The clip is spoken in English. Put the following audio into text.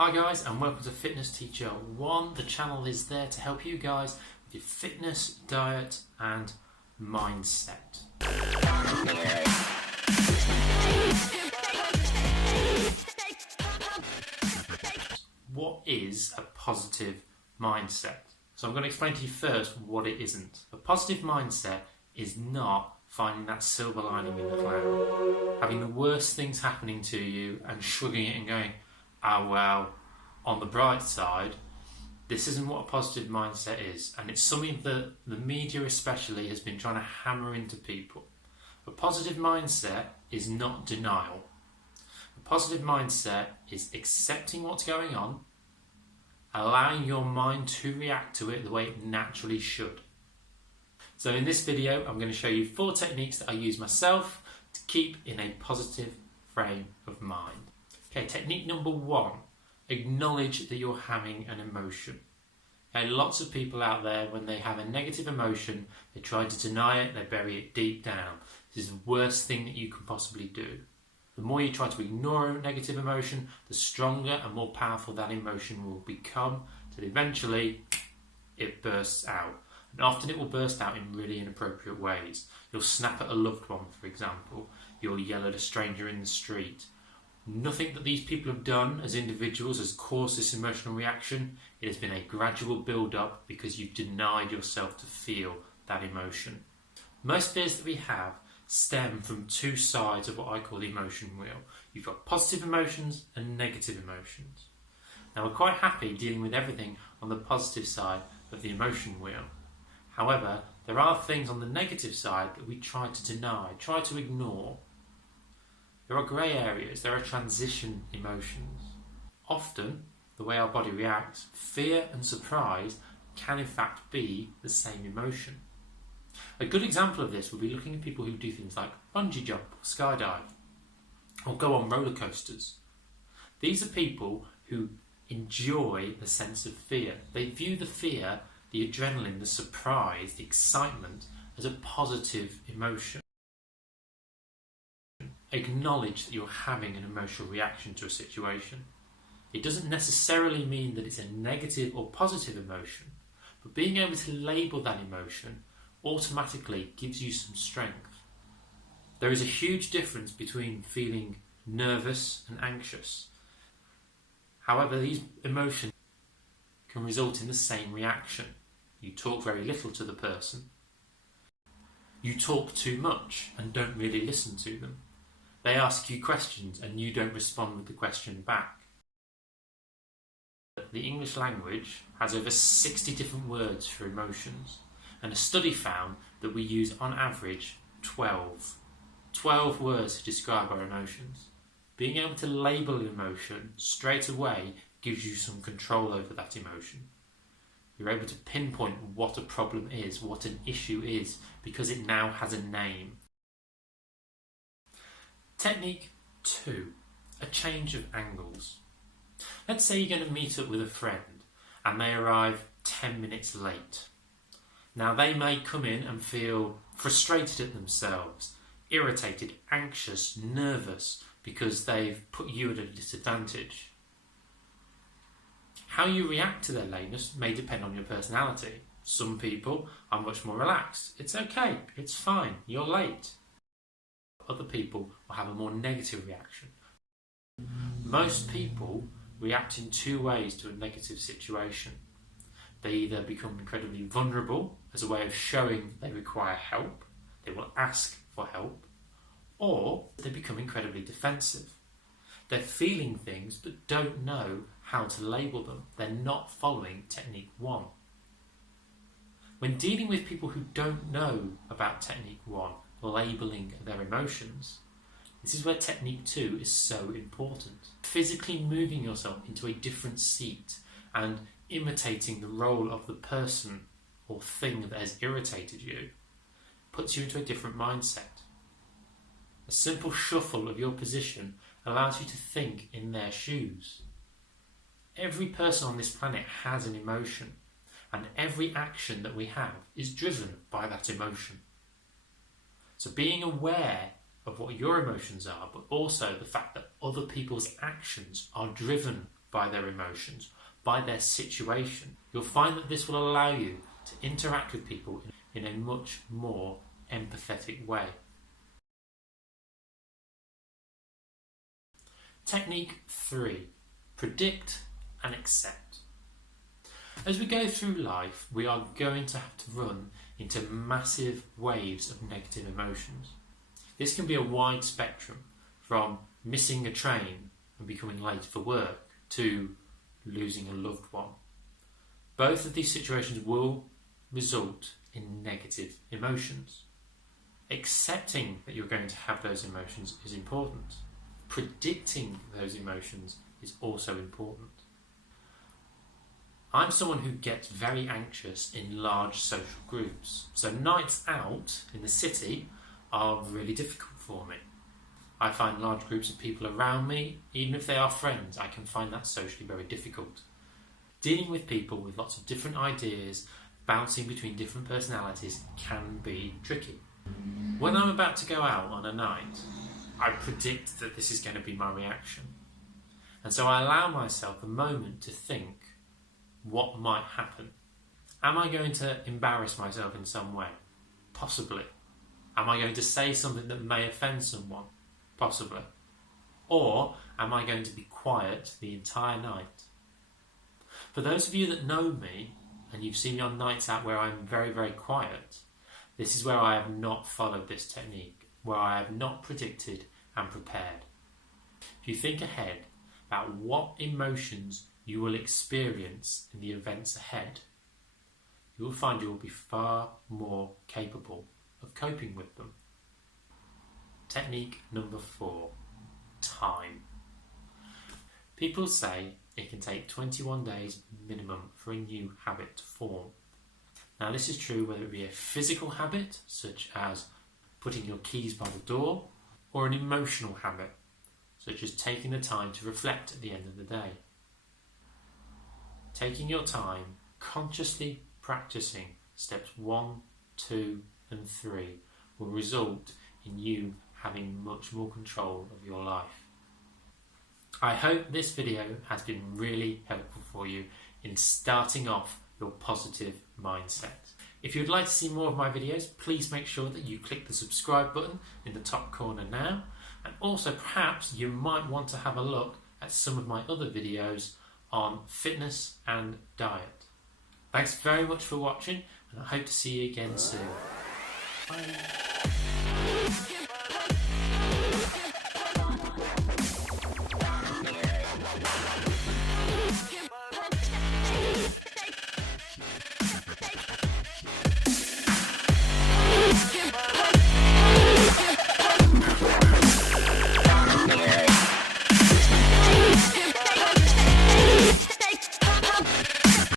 Hi guys, and welcome to Fitness Teacher 1. The channel is there to help you guys with your fitness, diet and mindset. What is a positive mindset? So I'm going to explain to you first what it isn't. A positive mindset is not finding that silver lining in the cloud, having the worst things happening to you and shrugging it and going, oh well, on the bright side. This isn't what a positive mindset is, and it's something that the media especially has been trying to hammer into people. A positive mindset is not denial. A positive mindset is accepting what's going on, allowing your mind to react to it the way it naturally should. So in this video, I'm going to show you 4 techniques that I use myself to keep in a positive frame of mind. Okay, technique number 1, acknowledge that you're having an emotion. Okay, lots of people out there, when they have a negative emotion, they try to deny it, they bury it deep down. This is the worst thing that you can possibly do. The more you try to ignore a negative emotion, the stronger and more powerful that emotion will become, till eventually it bursts out. And often it will burst out in really inappropriate ways. You'll snap at a loved one, for example. You'll yell at a stranger in the street. Nothing that these people have done as individuals has caused this emotional reaction. It has been a gradual build-up because you've denied yourself to feel that emotion. Most fears that we have stem from 2 sides of what I call the emotion wheel. You've got positive emotions and negative emotions. Now, we're quite happy dealing with everything on the positive side of the emotion wheel. However, there are things on the negative side that we try to deny, try to ignore. There are grey areas, there are transition emotions. Often, the way our body reacts, fear and surprise can in fact be the same emotion. A good example of this would be looking at people who do things like bungee jump or skydive, or go on roller coasters. These are people who enjoy the sense of fear. They view the fear, the adrenaline, the surprise, the excitement as a positive emotion. Acknowledge that you're having an emotional reaction to a situation. It doesn't necessarily mean that it's a negative or positive emotion, but being able to label that emotion automatically gives you some strength. There is a huge difference between feeling nervous and anxious. However, these emotions can result in the same reaction. You talk very little to the person. You talk too much and don't really listen to them. They ask you questions and you don't respond with the question back. The English language has over 60 different words for emotions, and a study found that we use on average 12 words to describe our emotions. Being able to label an emotion straight away gives you some control over that emotion. You're able to pinpoint what a problem is, what an issue is, because it now has a name. Technique 2, a change of angles. Let's say you're going to meet up with a friend and they arrive 10 minutes late. Now, they may come in and feel frustrated at themselves, irritated, anxious, nervous because they've put you at a disadvantage. How you react to their lateness may depend on your personality. Some people are much more relaxed. It's okay, it's fine, you're late. Other people will have a more negative reaction. Most people react in 2 ways to a negative situation. They either become incredibly vulnerable as a way of showing they require help, they will ask for help, or they become incredibly defensive. They're feeling things but don't know how to label them. They're not following technique 1. When dealing with people who don't know about technique 1, labeling their emotions, this is where technique 2 is so important. Physically moving yourself into a different seat and imitating the role of the person or thing that has irritated you puts you into a different mindset. A simple shuffle of your position allows you to think in their shoes. Every person on this planet has an emotion, and every action that we have is driven by that emotion. So being aware of what your emotions are, but also the fact that other people's actions are driven by their emotions, by their situation, you'll find that this will allow you to interact with people in a much more empathetic way. Technique 3. Predict and accept. As we go through life, we are going to have to run into massive waves of negative emotions. This can be a wide spectrum, from missing a train and becoming late for work to losing a loved one. Both of these situations will result in negative emotions. Accepting that you're going to have those emotions is important. Predicting those emotions is also important. I'm someone who gets very anxious in large social groups, so nights out in the city are really difficult for me. I find large groups of people around me, even if they are friends, I can find that socially very difficult. Dealing with people with lots of different ideas, bouncing between different personalities can be tricky. When I'm about to go out on a night, I predict that this is going to be my reaction. And so I allow myself a moment to think, what might happen? Am I going to embarrass myself in some way? Possibly. Am I going to say something that may offend someone? Possibly. Or am I going to be quiet the entire night? For those of you that know me, and you've seen me on nights out where I'm very, very quiet, this is where I have not followed this technique, where I have not predicted and prepared. If you think ahead about what emotions you will experience in the events ahead, you will find you will be far more capable of coping with them. Technique number 4, time. People say it can take 21 days minimum for a new habit to form. Now this is true whether it be a physical habit, such as putting your keys by the door, or an emotional habit, such as taking the time to reflect at the end of the day. Taking your time, consciously practicing steps 1, 2 and 3 will result in you having much more control of your life. I hope this video has been really helpful for you in starting off your positive mindset. If you'd like to see more of my videos, please make sure that you click the subscribe button in the top corner now, and also perhaps you might want to have a look at some of my other videos on fitness and diet. Thanks very much for watching, and I hope to see you again soon. Bye.